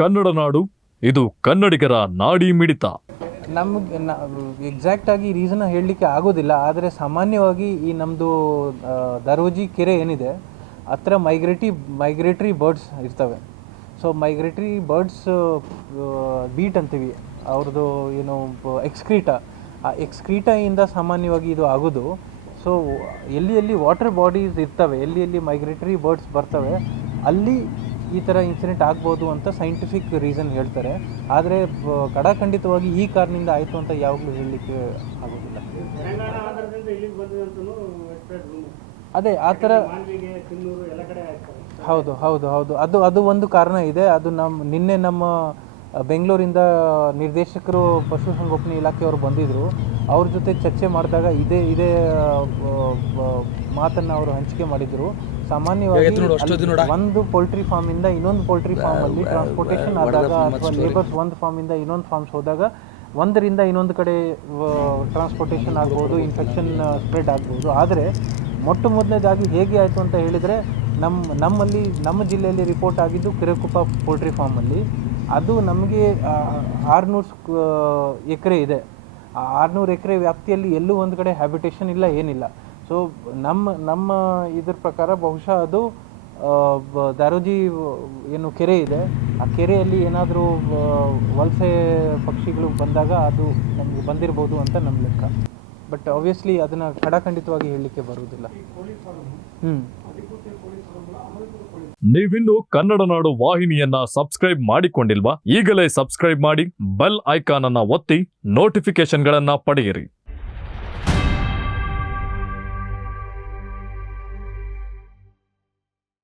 ಕನ್ನಡ ನಾಡು, ಇದು ಕನ್ನಡಿಗರ ನಾಡಿ ಮಿಡಿತ. ನಮಗೆ ಎಕ್ಸಾಕ್ಟಾಗಿ ರೀಸನ್ ಹೇಳಲಿಕ್ಕೆ ಆಗೋದಿಲ್ಲ. ಆದರೆ ಸಾಮಾನ್ಯವಾಗಿ ಈ ನಮ್ಮದು ದರೋಜಿ ಕೆರೆ ಏನಿದೆ ಹತ್ರ ಮೈಗ್ರೇಟ್ರಿ ಬರ್ಡ್ಸ್ ಇರ್ತವೆ. ಸೊ ಮೈಗ್ರೇಟ್ರಿ ಬರ್ಡ್ಸ್ ಬೀಟ್ ಅಂತೀವಿ, ಅವ್ರದ್ದು ಏನು ಎಕ್ಸ್ಕ್ರೀಟಾ, ಆ ಎಕ್ಸ್ಕ್ರೀಟಾಯಿಂದ ಸಾಮಾನ್ಯವಾಗಿ ಇದು ಆಗೋದು. ಸೊ ಎಲ್ಲಿ ವಾಟರ್ ಬಾಡೀಸ್ ಇರ್ತವೆ, ಎಲ್ಲಿ ಮೈಗ್ರೇಟರಿ ಬರ್ಡ್ಸ್ ಬರ್ತವೆ, ಅಲ್ಲಿ ಈ ಥರ ಇನ್ಸಿಡೆಂಟ್ ಆಗ್ಬೋದು ಅಂತ ಸೈಂಟಿಫಿಕ್ ರೀಸನ್ ಹೇಳ್ತಾರೆ. ಆದರೆ ಖಡಾಖಂಡಿತವಾಗಿ ಈ ಕಾರಣದಿಂದ ಆಯಿತು ಅಂತ ಯಾವಾಗಲೂ ಹೇಳಲಿಕ್ಕೆ ಆಗೋದಿಲ್ಲ. ಅದೇ ಆ ಥರ ಹೌದು ಅದು ಒಂದು ಕಾರಣ ಇದೆ. ಅದು ನಿನ್ನೆ ನಮ್ಮ ಬೆಂಗಳೂರಿಂದ ನಿರ್ದೇಶಕರು ಪಶುಸಂಗೋಪನೆ ಇಲಾಖೆಯವರು ಬಂದಿದ್ದರು. ಅವ್ರ ಜೊತೆ ಚರ್ಚೆ ಮಾಡಿದಾಗ ಇದೇ ಮಾತನ್ನು ಅವರು ಹಂಚಿಕೆ ಮಾಡಿದರು. ಸಾಮಾನ್ಯವಾಗಿ ಒಂದು ಪೋಲ್ಟ್ರಿ ಫಾರ್ಮಿಂದ ಇನ್ನೊಂದು ಪೋಲ್ಟ್ರಿ ಫಾರ್ಮಲ್ಲಿ ಟ್ರಾನ್ಸ್ಪೋರ್ಟೇಷನ್ ಆದಾಗ ಅಥವಾ ಲೇಬರ್ಸ್ ಒಂದು ಫಾರ್ಮಿಂದ ಇನ್ನೊಂದು ಫಾರ್ಮ್ಸ್ ಹೋದಾಗ ಒಂದರಿಂದ ಇನ್ನೊಂದು ಕಡೆ ಟ್ರಾನ್ಸ್ಪೋರ್ಟೇಷನ್ ಆಗ್ಬೋದು, ಇನ್ಫೆಕ್ಷನ್ ಸ್ಪ್ರೆಡ್ ಆಗ್ಬೋದು. ಆದರೆ ಮೊದಲನೇದಾಗಿ ಹೇಗೆ ಆಯಿತು ಅಂತ ಹೇಳಿದರೆ ನಮ್ಮ ಜಿಲ್ಲೆಯಲ್ಲಿ ರಿಪೋರ್ಟ್ ಆಗಿದ್ದು ಕೆರೆಕುಪ್ಪ ಪೋಲ್ಟ್ರಿ ಫಾರ್ಮಲ್ಲಿ. ಅದು ನಮಗೆ 600 ಎಕರೆ ಇದೆ. ಆ 600 ಎಕರೆ ವ್ಯಾಪ್ತಿಯಲ್ಲಿ ಎಲ್ಲೂ ಒಂದು ಕಡೆ ಹ್ಯಾಬಿಟೇಷನ್ ಇಲ್ಲ, ಏನಿಲ್ಲ. ಸೊ ನಮ್ಮ ಇದ್ರ ಪ್ರಕಾರ ಬಹುಶಃ ಅದು ದಾರೋಜಿ ಏನು ಕೆರೆ ಇದೆ, ಆ ಕೆರೆಯಲ್ಲಿ ಏನಾದರೂ ವಲಸೆ ಪಕ್ಷಿಗಳು ಬಂದಾಗ ಅದು ನಮಗೆ ಬಂದಿರ್ಬೋದು ಅಂತ ನಮ್ಮ ಲೆಕ್ಕ. ಬಟ್ ಆಬ್ವಿಯಸ್ಲಿ ಅದನ್ನು ಖಡಾಖಂಡಿತವಾಗಿ ಹೇಳಲಿಕ್ಕೆ ಬರುವುದಿಲ್ಲ. ನೀವಿನ್ನು ಕನ್ನಡ ನಾಡು ವಾಹಿನಿಯನ್ನ ಸಬ್ಸ್ಕ್ರೈಬ್ ಮಾಡಿಕೊಂಡಿಲ್ವಾ? ಈಗಲೇ ಸಬ್ಸ್ಕ್ರೈಬ್ ಮಾಡಿ, ಬೆಲ್ ಐಕಾನ್ ಅನ್ನ ಒತ್ತಿ ನೋಟಿಫಿಕೇಶನ್ಗಳನ್ನ ಪಡೆಯಿರಿ.